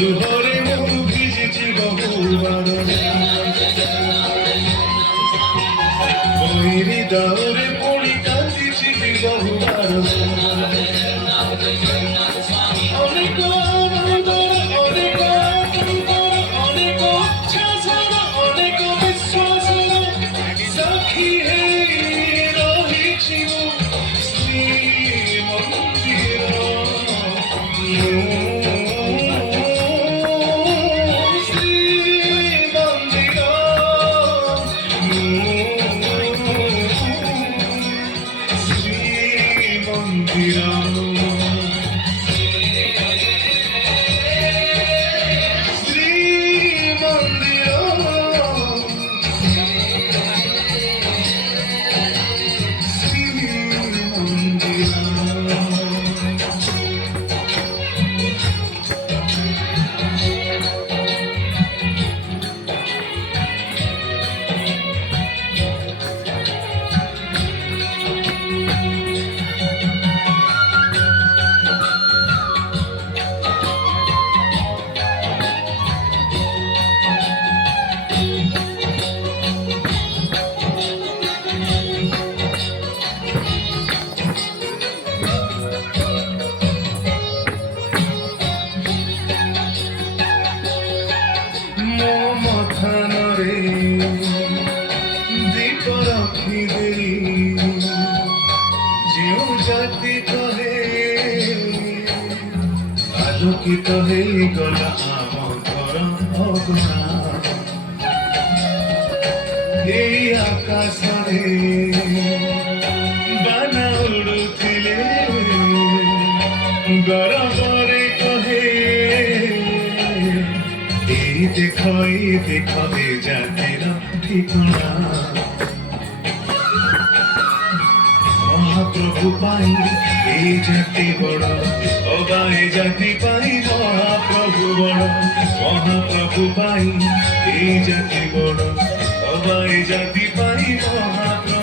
লুহরে মু ভিজিছি বহুবার বৈরি দাওরে পড়ি কাঁদিছি বহুবার অনেক অনেক অনেক ছাড় অনেক বিশ্বাস সাক্ষী হে রহিছি শ্রী মন্দির दीप रखी देई जो जाति कहे आलोकित हे गला आम घर अगना এই আকাশে বানা উড়ুଥିଲେ গরবরে কহে এই দেখো এ জাতির ঠিকানা মহাপ্রভু পাই এই জাতি বড় অবা এ জাতি পাই মহাপ্রভু বড় মহাপ্রভু পাই এই জাতি বড় অবা এ জাতি পাই মহাপ্রভু